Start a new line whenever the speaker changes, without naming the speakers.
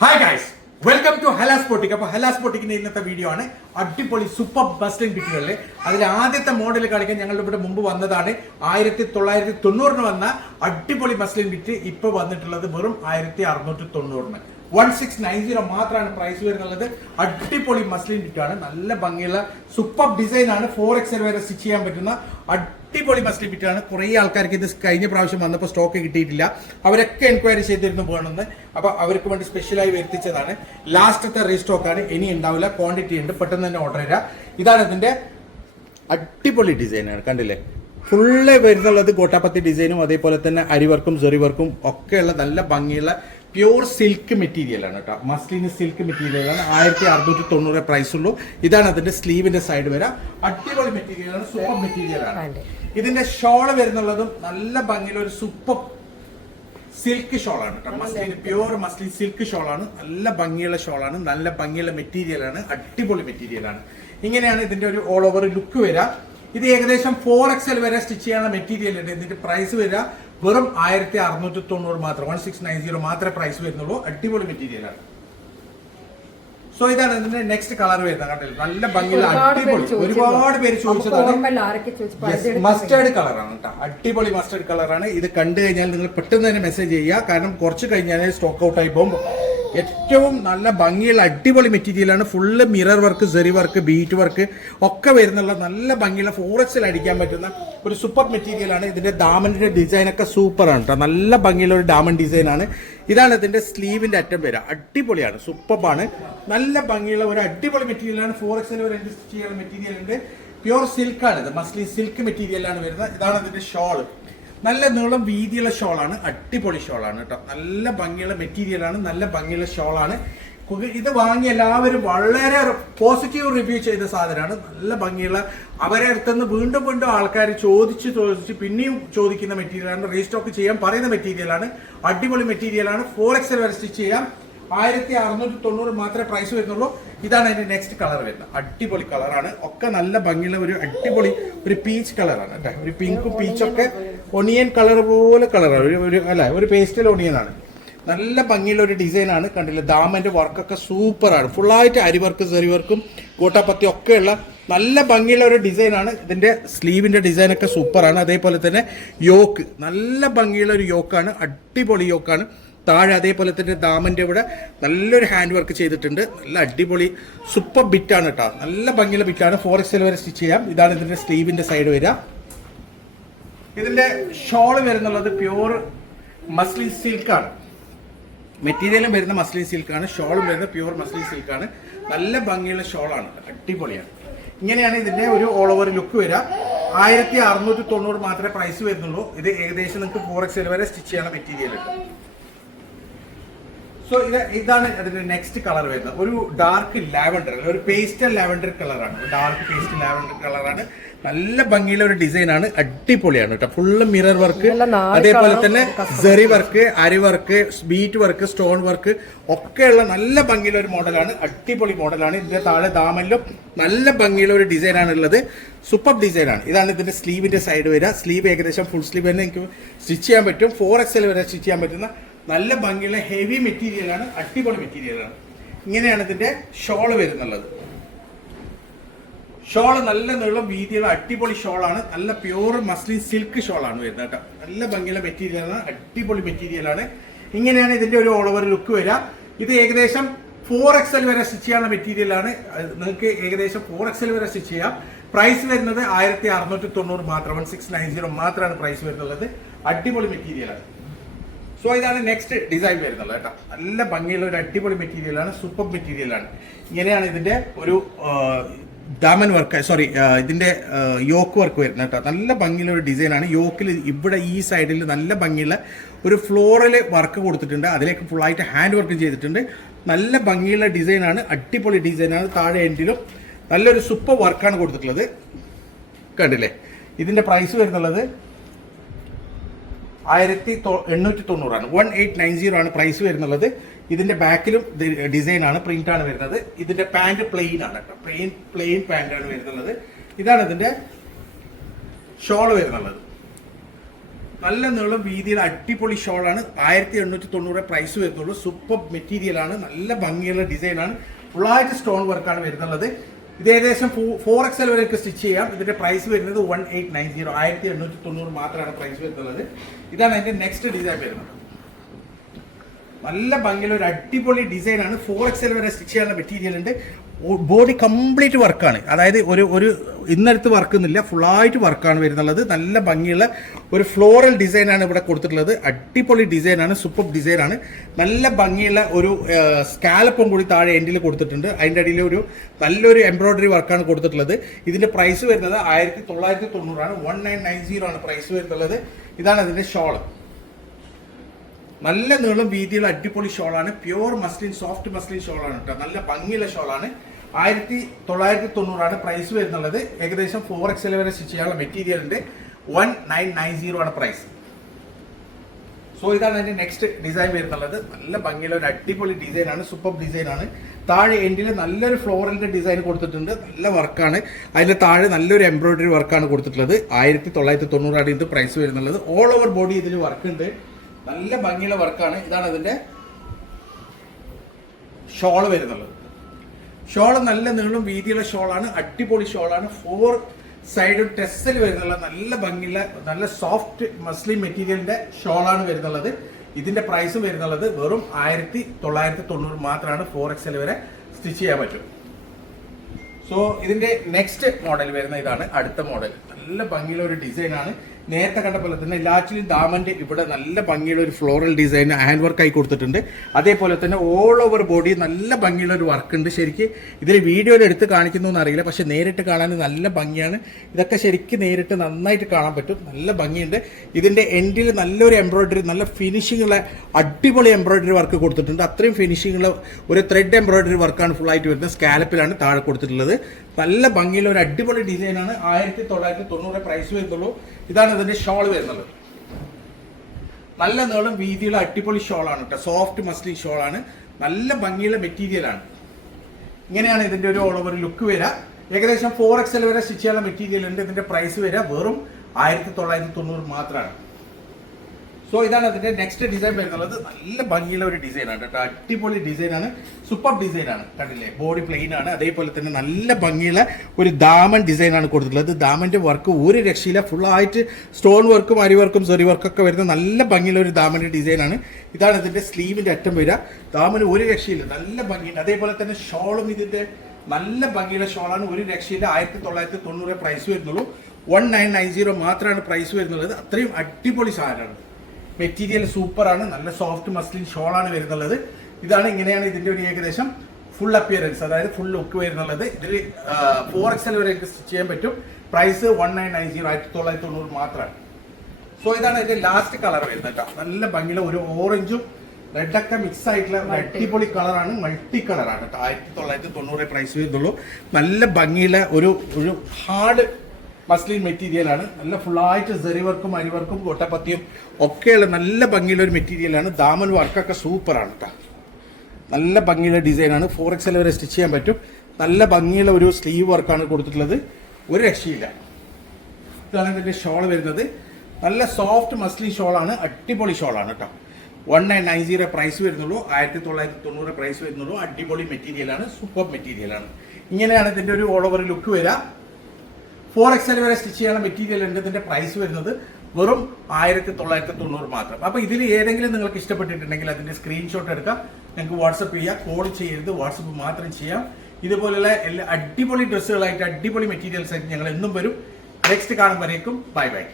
Hi guys welcome to ഹലാസ് പൊട്ടിക് അപ്പോൾ ഹലാസ് പൊട്ടിക്കിന്റെ ഇന്നത്തെ വീഡിയോ ആണ്. അടിപൊളി സൂപ്പർ ബസ്ലിംഗ് പിക്കുകളിൽ അതിൽ ആദ്യത്തെ മോഡൽ കാണിക്കാൻ ഞങ്ങളുടെ ഇവിടെ മുമ്പ് വന്നതാണ്. ആയിരത്തി തൊള്ളായിരത്തി തൊണ്ണൂറിന് വന്ന അടിപൊളി മസ്ലിൻ ബിറ്റ് ഇപ്പൊ വന്നിട്ടുള്ളത് വെറും ആയിരത്തി അറുന്നൂറ്റി തൊണ്ണൂറിന് വൺ സിക്സ് നയൻ സീറോ മാത്രമാണ് പ്രൈസ് വരുന്നുള്ളത് അടിപൊളി മസ്ലിൻ ബിറ്റാണ് നല്ല ഭംഗിയുള്ള സൂപ്പർ ഡിസൈൻ ആണ്. ഫോർ എക്സൽ വരെ സ്റ്റിച്ച് ചെയ്യാൻ പറ്റുന്ന അടിപൊളി മസ്ലിൻ ബിറ്റാണ് കുറേ ആൾക്കാർക്ക് ഇത് കഴിഞ്ഞ പ്രാവശ്യം വന്നപ്പോൾ സ്റ്റോക്ക് കിട്ടിയിട്ടില്ല. അവരൊക്കെ എൻക്വയറി ചെയ്തിരുന്നു പോകണമെന്ന് അപ്പൊ അവർക്ക് വേണ്ടി സ്പെഷ്യലായി വരുത്തിച്ചതാണ്. ലാസ്റ്റത്തെ ആണ്. ഇനി ഉണ്ടാവില്ല. ക്വാണ്ടിറ്റി ഉണ്ട്. പെട്ടെന്ന് തന്നെ ഓർഡർ ചെയ്യുക ഇതാണ് ഇതിന്റെ അടിപൊളി ഡിസൈനാണ് കണ്ടില്ലേ? ഫുള്ള് വരുന്നുള്ളത് കോട്ടാപ്പത്തി ഡിസൈനും അതേപോലെ തന്നെ അരിവർക്കും സെറിവർക്കും ഒക്കെയുള്ള നല്ല ഭംഗിയുള്ള പ്യൂർ സിൽക്ക് മെറ്റീരിയലാണ് കേട്ടോ. മസ്ലിന് സിൽക്ക് മെറ്റീരിയലാണ് ആയിരത്തി അറുന്നൂറ്റി തൊണ്ണൂറ് പ്രൈസ് ഉള്ളൂ. ഇതാണ് അതിന്റെ സ്ലീവിന്റെ സൈഡ് വരാം. അടിപൊളി മെറ്റീരിയലാണ് സൂപ്പർ മെറ്റീരിയലാണ് ഇതിന്റെ ഷോൾ വരുന്നുള്ളതും നല്ല ഭംഗിയിൽ ഒരു സൂപ്പർ സിൽക്ക് ഷോളാണ് കേട്ടോ. മസ്ലിൻ പ്യൂർ മസ്ലിൻ സിൽക്ക് ഷോളാണ് നല്ല ഭംഗിയുള്ള ഷോളാണ് നല്ല ഭംഗിയുള്ള മെറ്റീരിയലാണ് അടിപൊളി മെറ്റീരിയലാണ് ഇങ്ങനെയാണ് ഇതിന്റെ ഒരു ഓൾ ഓവർ ലുക്ക് വരിക. ഇത് ഏകദേശം ഫോർ എക്സൽ വരെ സ്റ്റിച്ച് ചെയ്യുന്ന മെറ്റീരിയൽ ഉണ്ട്. ഇതിന്റെ പ്രൈസ് വരിക വെറും ആയിരത്തി അറുന്നൂറ്റി തൊണ്ണൂറ് മാത്രം. വൺ സിക്സ് നയൻ സീറോ മാത്രമേ പ്രൈസ് വരുന്നുള്ളൂ. അടിപൊളി മെറ്റീരിയലാണ് സോ ഇതാണ് ഇതിന്റെ നെക്സ്റ്റ് കളർ വരുന്നത് കണ്ടില്ല? നല്ല ഭംഗിയുള്ള അടിപൊളി. ഒരുപാട് പേര് ചോദിച്ചതാണ്. മസ്റ്റേർഡ് കളറാണ് കേട്ടോ. അടിപൊളി മസ്റ്റേർഡ് കളറാണ് ഇത് കണ്ടു കഴിഞ്ഞാൽ നിങ്ങൾ പെട്ടെന്ന് തന്നെ മെസ്സേജ് ചെയ്യുക. കാരണം കുറച്ച് കഴിഞ്ഞാൽ സ്റ്റോക്ക് ഔട്ട് ആയി പോകും. ഏറ്റവും നല്ല ഭംഗിയുള്ള അടിപൊളി മെറ്റീരിയലാണ് full mirror work zari work bead work ഒക്കെ വരുന്നുള്ള നല്ല ഭംഗിയുള്ള ഫോറസ്റ്റിൽ അടിക്കാൻ പറ്റുന്ന ഒരു സൂപ്പർ മെറ്റീരിയലാണ് ഇതിന്റെ ഡാമന്റെ ഡിസൈൻ ഒക്കെ സൂപ്പറാണ് കേട്ടോ നല്ല ഭംഗിയുള്ള ഒരു ഡാമൻ ഡിസൈനാണ് ഇതാണ് ഇതിന്റെ സ്ലീവിന്റെ അറ്റം വരിക അടിപൊളിയാണ് സൂപ്പറാണ് നല്ല ഭംഗിയുള്ള ഒരു അടിപൊളി മെറ്റീരിയലാണ് ഫോറക്സിൽ ഒരു ചെയ്യുന്ന മെറ്റീരിയൽ ഉണ്ട്. പ്യൂർ സിൽക്കാണ് ഇത് മസ്ലി സിൽക്ക് മെറ്റീരിയലാണ് വരുന്നത്. ഇതാണ് ഇതിന്റെ ഷോൾ നല്ല നീളം വീതിയുള്ള ഷോളാണ് അടിപൊളി ഷോളാണ് കേട്ടോ. നല്ല ഭംഗിയുള്ള മെറ്റീരിയലാണ് നല്ല ഭംഗിയുള്ള ഷോളാണ്. ഇത് വാങ്ങി എല്ലാവരും വളരെ പോസിറ്റീവ് റിവ്യൂ ചെയ്ത സാധനമാണ്. നല്ല ഭംഗിയുള്ള അവരെ അടുത്തുനിന്ന് വീണ്ടും വീണ്ടും ആൾക്കാർ ചോദിച്ച് ചോദിച്ച് പിന്നെയും ചോദിക്കുന്ന മെറ്റീരിയലാണ് റീസ്റ്റോക്ക് ചെയ്യാൻ പറയുന്ന മെറ്റീരിയലാണ് അടിപൊളി മെറ്റീരിയലാണ് ഫോർ എക്സൽ വരെ സ്റ്റിച്ച് ചെയ്യാം. ആയിരത്തി അറുന്നൂറ്റി തൊണ്ണൂറ് മാത്രമേ പ്രൈസ് വരുന്നുള്ളൂ. ഇതാണ് അതിന്റെ നെക്സ്റ്റ് കളർ വരുന്നത്. അടിപൊളി കളറാണ് ഒക്കെ നല്ല ഭംഗിയുള്ള ഒരു അടിപൊളി ഒരു പീച്ച് കളറാണ് കേട്ടോ ഒരു പിങ്കും പീച്ചൊക്കെ ഒണിയൻ കളർ പോലെ കളറാണ് ഒരു അല്ല ഒരു പേസ്റ്റൽ ഒണിയൻ ആണ് നല്ല ഭംഗിയുള്ള ഒരു ഡിസൈനാണ്. കണ്ടില്ല ദാമന്റെ വർക്കൊക്കെ സൂപ്പറാണ്. ഫുള്ളായിട്ട് അരി സെറിവർക്കും സെറി വർക്കും കോട്ടാപ്പത്തി ഒക്കെയുള്ള നല്ല ഭംഗിയുള്ള ഒരു ഡിസൈനാണ്. ഇതിന്റെ സ്ലീവിന്റെ ഡിസൈനൊക്കെ സൂപ്പറാണ്. അതേപോലെ തന്നെ യോക്ക് നല്ല ഭംഗിയുള്ള ഒരു യോക്കാണ്. അടിപൊളി യോക്കാണ്. താഴെ അതേപോലെ തന്നെ ദാമന്റെ ഇവിടെ നല്ലൊരു ഹാൻഡ് വർക്ക് ചെയ്തിട്ടുണ്ട്. നല്ല അടിപൊളി സൂപ്പർ ബിറ്റാണ് കേട്ടോ. നല്ല ഭംഗിയുള്ള ബിറ്റാണ്. ഫോർ എക്സൽ വരെ സ്റ്റിച്ച് ചെയ്യാം. ഇതാണ് ഇതിന്റെ സ്ലീവിന്റെ സൈഡ് വരിക. ഇതിന്റെ ഷോൾ വരുന്നുള്ളത് പ്യൂർ മസ്ലിൻ സിൽക്കാണ്. മെറ്റീരിയലും വരുന്ന മസ്ലിൻ സിൽക്കാണ് ഷോളും വരുന്ന പ്യൂർ മസ്ലിൻ സിൽക്കാണ്. നല്ല ഭംഗിയുള്ള ഷോളാണ് അടിപൊളിയാണ്. ഇങ്ങനെയാണ് ഇതിന്റെ ഒരു ഓൾ ഓവർ ലുക്ക് വരിക. ആയിരത്തി അറുന്നൂറ്റി തൊണ്ണൂറ് മാത്രമേ പ്രൈസ് വരുന്നുള്ളൂ. ഇത് ഏകദേശം നിങ്ങൾക്ക് ഫോർ എക്സ് വരെ സ്റ്റിച്ച് ചെയ്യാനുള്ള മെറ്റീരിയൽ സോ ഇത് ഇതാണ് അതിന്റെ നെക്സ്റ്റ് കളർ വരുന്നത്. ഒരു ഡാർക്ക് ലാവൻഡർ ഒരു പേസ്റ്റൽ ലാവൻഡർ കളറാണ് ഡാർക്ക് പേസ്റ്റൽ ലാവൻഡർ കളറാണ് നല്ല ഭംഗിയുള്ള ഒരു ഡിസൈൻ ആണ് അടിപൊളിയാണ് കേട്ടോ. ഫുള്ള് മിറർ വർക്ക് അതേപോലെ തന്നെ zari work aari work bead work stone work ഒക്കെയുള്ള നല്ല ഭംഗിയുള്ള ഒരു മോഡലാണ് അടിപൊളി മോഡലാണ് ഇതിന്റെ താഴെ ദാമനിലും നല്ല ഭംഗിയുള്ള ഒരു ഡിസൈനാണ് ഉള്ളത്. സൂപ്പർ ഡിസൈനാണ് ഇതാണ് ഇതിന്റെ സ്ലീവിന്റെ സൈഡ് വരിക. സ്ലീവ് ഏകദേശം ഫുൾ സ്ലീവ് തന്നെ എനിക്ക് സ്റ്റിച്ച് ചെയ്യാൻ പറ്റും. ഫോർ എക്സൽ വരെ സ്റ്റിച്ച് ചെയ്യാൻ പറ്റുന്ന നല്ല ഭംഗിയുള്ള ഹെവി മെറ്റീരിയലാണ് അടിപൊളി മെറ്റീരിയലാണ് ഇങ്ങനെയാണ് ഇതിന്റെ ഷോൾ വരുന്നുള്ളത്. ഷോൾ നല്ല നീളം വീതിയുള്ള അടിപൊളി ഷോളാണ്. നല്ല പ്യൂർ മസ്ലിൻ സിൽക്ക് ഷോളാണ് വരുന്നത് കേട്ടോ. നല്ല ഭംഗിയുള്ള മെറ്റീരിയലാണ്. അടിപൊളി മെറ്റീരിയലാണ്. ഇങ്ങനെയാണ് ഇതിന്റെ ഒരു ഓൾ ഓവർ ലുക്ക് വരിക. ഇത് ഏകദേശം ഫോർ എക്സൽ വരെ സ്റ്റിച്ച് ചെയ്യാനുള്ള മെറ്റീരിയലാണ് നിങ്ങൾക്ക് ഏകദേശം ഫോർ എക്സൽ വരെ സ്റ്റിച്ച് ചെയ്യാം. പ്രൈസ് വരുന്നത് ആയിരത്തി അറുന്നൂറ്റി തൊണ്ണൂറ് മാത്രം. വൺ സിക്സ് നയൻ സീറോ മാത്രമാണ് പ്രൈസ് വരുന്നുള്ളത് അടിപൊളി മെറ്റീരിയലാണ് സോ ഇതാണ് നെക്സ്റ്റ് ഡിസൈൻ വരുന്നത് കേട്ടോ. നല്ല ഭംഗിയുള്ള ഒരു അടിപൊളി മെറ്റീരിയലാണ് സൂപ്പർ മെറ്റീരിയലാണ് ഇങ്ങനെയാണ് ഇതിന്റെ ഒരു ഡാമൻ വർക്ക് സോറി ഇതിന്റെ യോക്ക് വർക്ക് വരുന്ന കേട്ടോ. നല്ല ഭംഗിയുള്ള ഒരു ഡിസൈനാണ് യോക്കിൽ ഇവിടെ ഈ സൈഡിൽ നല്ല ഭംഗിയുള്ള ഒരു ഫ്ലോറൽ വർക്ക് കൊടുത്തിട്ടുണ്ട്. അതിലേക്ക് ഫുള്ളായിട്ട് ഹാൻഡ് വർക്ക് ചെയ്തിട്ടുണ്ട്. നല്ല ഭംഗിയുള്ള ഡിസൈനാണ് അടിപൊളി ഡിസൈനാണ് താഴെ എൻഡിലും നല്ലൊരു സൂപ്പർ വർക്കാണ് കൊടുത്തിട്ടുള്ളത്. കണ്ടില്ലേ? ഇതിന്റെ പ്രൈസ് വരുന്നുള്ളത് ആയിരത്തി എണ്ണൂറ്റി തൊണ്ണൂറാണ്. വൺ എയ്റ്റ് നയൻ സീറോ ആണ് പ്രൈസ് വരുന്നുള്ളത്. ഇതിന്റെ ബാക്കിലും ഡിസൈൻ ആണ് പ്രിന്റ് ആണ് വരുന്നത്. ഇതിന്റെ പാന്റ് പ്ലെയിൻ ആണ് പ്ലെയിൻ പ്ലെയിൻ പാന്റ് ആണ് വരുന്നത്. ഇതാണ് ഇതിന്റെ ഷോൾ വരുന്നുള്ളത്. നല്ല നീളം വീതിയിൽ അടിപൊളി ഷോളാണ്. ആയിരത്തി എണ്ണൂറ്റി തൊണ്ണൂറ് പ്രൈസ് വരുന്നുള്ളൂ. സൂപ്പർ മെറ്റീരിയൽ ആണ് നല്ല ഭംഗിയുള്ള ഡിസൈൻ ആണ് ഫുള്ളായിട്ട് സ്റ്റോൺ വർക്കാണ് വരുന്നുള്ളത്. ഇത് ഏകദേശം ഫോർ എക്സൽ വരെയൊക്കെ സ്റ്റിച്ച് ചെയ്യാം. ഇതിന്റെ പ്രൈസ് വരുന്നത് വൺ എയ്റ്റ് നയൻ സീറോ ആയിരത്തി എണ്ണൂറ്റി തൊണ്ണൂറ് മാത്രമാണ് പ്രൈസ് വരുന്നത് ഇതാണ് അതിന്റെ നെക്സ്റ്റ് ഡിസൈൻ വരുന്നത്. നല്ല ഭംഗിയുള്ള ഒരു അടിപൊളി ഡിസൈൻ ആണ്. ഫോർ എക്സൽ വരെ സ്റ്റിച്ച് ചെയ്യാനുള്ള മെറ്റീരിയൽ ഉണ്ട്. ബോഡി കംപ്ലീറ്റ് വർക്കാണ് അതായത് ഒരു ഒരു ഇന്നടുത്ത് വർക്കുന്നില്ല ഫുള്ളായിട്ട് വർക്കാണ് വരുന്നുള്ളത്. നല്ല ഭംഗിയുള്ള ഒരു ഫ്ലോറൽ ഡിസൈനാണ് ഇവിടെ കൊടുത്തിട്ടുള്ളത്. അടിപൊളി ഡിസൈനാണ് സൂപ്പർ ഡിസൈനാണ് നല്ല ഭംഗിയുള്ള ഒരു സ്കാലപ്പും കൂടി താഴെ എൻഡിൽ കൊടുത്തിട്ടുണ്ട്. അതിന്റെ അടിയിൽ ഒരു നല്ലൊരു എംബ്രോയിഡറി വർക്കാണ് കൊടുത്തിട്ടുള്ളത്. ഇതിന്റെ പ്രൈസ് വരുന്നത് ആയിരത്തി തൊള്ളായിരത്തി തൊണ്ണൂറാണ്. വൺ നയൻ നയൻ സീറോ ആണ് പ്രൈസ് വരുന്നുള്ളത്. ഇതാണ് അതിന്റെ ഷോൾ നല്ല നീളം വീതിയുള്ള അടിപൊളി ഷോളാണ്. പ്യുവർ മസ്ലിൻ സോഫ്റ്റ് മസ്ലിൻ ഷോളാണ് കേട്ടോ നല്ല ഭംഗിയുള്ള ഷോളാണ്. ആയിരത്തി തൊള്ളായിരത്തി തൊണ്ണൂറാണ് പ്രൈസ് വരുന്നുള്ളത്. ഏകദേശം ഫോർ എക്സ് വരെ സ്റ്റിച്ച് ചെയ്യാനുള്ള മെറ്റീരിയൽ ഉണ്ട്. വൺ നയൻ നയൻ സീറോ ആണ് പ്രൈസ് സോ ഇതാണ് അതിന്റെ നെക്സ്റ്റ് ഡിസൈൻ വരുന്നുള്ളത്. നല്ല ഭംഗിയുള്ള ഒരു അടിപൊളി ഡിസൈൻ ആണ്. സൂപ്പർ ഡിസൈൻ ആണ്. താഴെ എൻഡിൽ നല്ലൊരു ഫ്ലോറിന്റെ ഡിസൈൻ കൊടുത്തിട്ടുണ്ട്. നല്ല വർക്കാണ് അതിന്റെ താഴെ നല്ലൊരു എംബ്രോയിഡറി വർക്കാണ് കൊടുത്തിട്ടുള്ളത്. ആയിരത്തി തൊള്ളായിരത്തി തൊണ്ണൂറാണ് ഇത് പ്രൈസ് വരുന്നുള്ളത്. ഓൾ ഓവർ ബോഡി ഇതിൽ വർക്ക് ഉണ്ട്. നല്ല ഭംഗിയുള്ള വർക്കാണ്. ഇതാണ് അതിന്റെ ഷോൾ വരുന്നുള്ളത്. ഷോൾ നല്ല നീളും വീതിയുള്ള ഷോളാണ്. അടിപൊളി ഷോളാണ്. ഫോർ സൈഡും ടെസ്റ്റിൽ വരുന്നുള്ള നല്ല ഭംഗിയുള്ള നല്ല സോഫ്റ്റ് മസ്ലിം മെറ്റീരിയലിന്റെ ഷോളാണ് വരുന്നുള്ളത്. ഇതിന്റെ പ്രൈസ് വരുന്നുള്ളത് വെറും ആയിരത്തി തൊള്ളായിരത്തി തൊണ്ണൂറ് മാത്രമാണ് ഫോർ എക്സൽ വരെ സ്റ്റിച്ച് ചെയ്യാൻ പറ്റും. സോ ഇതിന്റെ നെക്സ്റ്റ് മോഡൽ വരുന്ന ഇതാണ്. അടുത്ത മോഡൽ നല്ല ഭംഗിയുള്ള ഒരു ഡിസൈനാണ് നേരത്തെ കണ്ട പോലെ തന്നെ ലാച്ചിലി ദാമന്റെ ഇവിടെ നല്ല ഭംഗിയുള്ള ഒരു ഫ്ലോറൽ ഡിസൈൻ ഹാൻഡ് വർക്ക് ആയി കൊടുത്തിട്ടുണ്ട്. അതേപോലെ തന്നെ ഓൾ ഓവർ ബോഡി നല്ല ഭംഗിയുള്ള ഒരു വർക്ക് ഉണ്ട് ശരിക്ക്. ഇതിൽ വീഡിയോയിൽ എടുത്ത് കാണിക്കുന്നു എന്നറിയില്ല പക്ഷെ നേരിട്ട് കാണാൻ നല്ല ഭംഗിയാണ്. ഇതൊക്കെ ശരിക്കും നേരിട്ട് നന്നായിട്ട് കാണാൻ പറ്റും. നല്ല ഭംഗിയുണ്ട്. ഇതിന്റെ എൻഡിൽ നല്ലൊരു എംബ്രോയിഡറി നല്ല ഫിനിഷിംഗ് ഉള്ള അടിപൊളി എംബ്രോയിഡറി വർക്ക് കൊടുത്തിട്ടുണ്ട്. അത്രയും ഫിനിഷിംഗ് ഉള്ള ഒരു ത്രെഡ് എംബ്രോയിഡറി വർക്കാണ് ഫുൾ ആയിട്ട് വരുന്നത്. സ്കാലപ്പിലാണ് താഴെ കൊടുത്തിട്ടുള്ളത്. നല്ല ഭംഗിയുള്ള ഒരു അടിപൊളി ഡിസൈനാണ് ആയിരത്തി തൊള്ളായിരത്തി തൊണ്ണൂറ് പ്രൈസ് വരുന്നുള്ളൂ. ഇതാണ് ഇതിന്റെ ഷോൾ വരുന്നത്. നല്ല നീളം വീതിയുള്ള അടിപൊളി ഷോളാണ് കേട്ടോ സോഫ്റ്റ് മസ്ലിൻ ഷോളാണ് നല്ല ഭംഗിയുള്ള മെറ്റീരിയലാണ് ഇങ്ങനെയാണ് ഇതിന്റെ ഒരു ഓൾ ഓവർ ലുക്ക് വരിക. ഏകദേശം ഫോർ എക്സൽ വരെ സ്റ്റിച്ച് ചെയ്യാനുള്ള മെറ്റീരിയൽ ഉണ്ട്. ഇതിന്റെ പ്രൈസ് വരിക വെറും ആയിരത്തി തൊള്ളായിരത്തി തൊണ്ണൂറ് മാത്രമാണ്. സോ ഇതാണ് അതിന്റെ നെക്സ്റ്റ് ഡിസൈൻ വരുന്നത് നല്ല ഭംഗിയുള്ള ഒരു ഡിസൈനാണ് കേട്ടോ. അടിപൊളി ഡിസൈനാണ് സൂപ്പർ ഡിസൈനാണ് കണ്ടില്ലേ? ബോഡി പ്ലെയിൻ ആണ്. അതേപോലെ തന്നെ നല്ല ഭംഗിയുള്ള ഒരു ദാമൻ ഡിസൈനാണ് കൊടുത്തിട്ടുള്ളത്. ദാമന്റെ വർക്ക് ഒരു രക്ഷയില്ല. ഫുൾ ആയിട്ട് സ്റ്റോൺ വർക്കും അരി വർക്കും സെറി വർക്കൊക്കെ വരുന്ന നല്ല ഭംഗിയുള്ള ഒരു ദാമന്റെ ഡിസൈനാണ് ഇതാണ് ഇതിന്റെ സ്ലീവിന്റെ അറ്റം വരിക. ദാമന് ഒരു രക്ഷയില്ല. നല്ല ഭംഗിയുണ്ട്. അതേപോലെ തന്നെ ഷോളും ഇതിന്റെ നല്ല ഭംഗിയുള്ള ഷോളാണ്. ഒരു രക്ഷയില്ല. ആയിരത്തി തൊള്ളായിരത്തി തൊണ്ണൂറ് പ്രൈസ് വരുന്നുള്ളൂ. വൺ നയൻ നയൻ സീറോ മാത്രമാണ് പ്രൈസ് വരുന്നുള്ളത്. അത്രയും അടിപൊളി സാധനമാണ്. മെറ്റീരിയൽ സൂപ്പറാണ്. നല്ല സോഫ്റ്റ് മസ്ലിൻ ആണ് വരുന്നുള്ളത്. ഇതാണ് ഇങ്ങനെയാണ് ഇതിന്റെ ഒരു ഏകദേശം ഫുൾ അപ്പിയറൻസ് അതായത് ഫുൾ ലുക്ക് വരുന്നുള്ളത്. ഇതിൽ ഫോർ എക്സൽ വരെ സ്റ്റിച്ച് ചെയ്യാൻ പറ്റും. Price one nine nine zero ആയിരത്തി തൊള്ളായിരത്തി തൊണ്ണൂറ് മാത്രമാണ്. സോ ഇതാണ് ഇതിന്റെ ലാസ്റ്റ് കളർ വരുന്നത് കേട്ടോ. നല്ല ഭംഗിയുള്ള ഒരു ഓറഞ്ചും റെഡൊക്കെ മിക്സ് ആയിട്ടുള്ള അടിപൊളി കളറാണ് മൾട്ടി കളറാണ് കേട്ടോ ആയിരത്തി തൊള്ളായിരത്തി തൊണ്ണൂറ് പ്രൈസ് വരുന്നുള്ളൂ. നല്ല ഭംഗിയുള്ള ഒരു ഒരു ഹാർഡ് മസ്ലിൻ മെറ്റീരിയലാണ് നല്ല ഫുള്ളായിട്ട് സെറി വർക്കും അരി വർക്കും കൊട്ടപ്പത്തിയും ഒക്കെയുള്ള നല്ല ഭംഗിയുള്ള ഒരു മെറ്റീരിയലാണ് ദാമൻ വർക്കൊക്കെ സൂപ്പറാണ് കേട്ടോ നല്ല ഭംഗിയുള്ള ഡിസൈനാണ് ഫോർ എക്സൽ വരെ സ്റ്റിച്ച് ചെയ്യാൻ പറ്റും. നല്ല ഭംഗിയുള്ള ഒരു സ്ലീവ് വർക്കാണ് കൊടുത്തിട്ടുള്ളത്. ഒരു രക്ഷയില്ല. ഇതാണ് ഇതിന്റെ ഷോൾ വരുന്നത്. നല്ല സോഫ്റ്റ് മസ്ലി ഷോളാണ് അടിപൊളി ഷോളാണ് കേട്ടോ one nine nine zero price വരുന്നുള്ളൂ. ആയിരത്തി തൊള്ളായിരത്തി തൊണ്ണൂറ് പ്രൈസ് വരുന്നുള്ളൂ. അടിപൊളി മെറ്റീരിയലാണ് സൂപ്പർ മെറ്റീരിയലാണ് ഇങ്ങനെയാണ് ഇതിന്റെ ഒരു ഓൾ ഓവർ ലുക്ക് വരിക ഫോർ എക്സൽ വരെ സ്റ്റിച്ച് ചെയ്യാനുള്ള മെറ്റീരിയൽ ഉണ്ട്. ഇതിന്റെ പ്രൈസ് വരുന്നത് വെറും ആയിരത്തി തൊള്ളായിരത്തി തൊണ്ണൂറ് മാത്രം. അപ്പൊ ഇതിൽ ഏതെങ്കിലും നിങ്ങൾക്ക് ഇഷ്ടപ്പെട്ടിട്ടുണ്ടെങ്കിൽ അതിന്റെ സ്ക്രീൻഷോട്ട് എടുക്കാം. നിങ്ങൾക്ക് വാട്സപ്പ് ചെയ്യാം. കോൾ ചെയ്യരുത്. വാട്സപ്പ് മാത്രം ചെയ്യാം. ഇതുപോലുള്ള എല്ലാ അടിപൊളി ഡ്രസ്സുകളായിട്ട് അടിപൊളി മെറ്റീരിയൽസ് ആയിട്ട് ഞങ്ങൾ എന്നും വരും. Next കാണുമ്പോഴേക്കും bye bye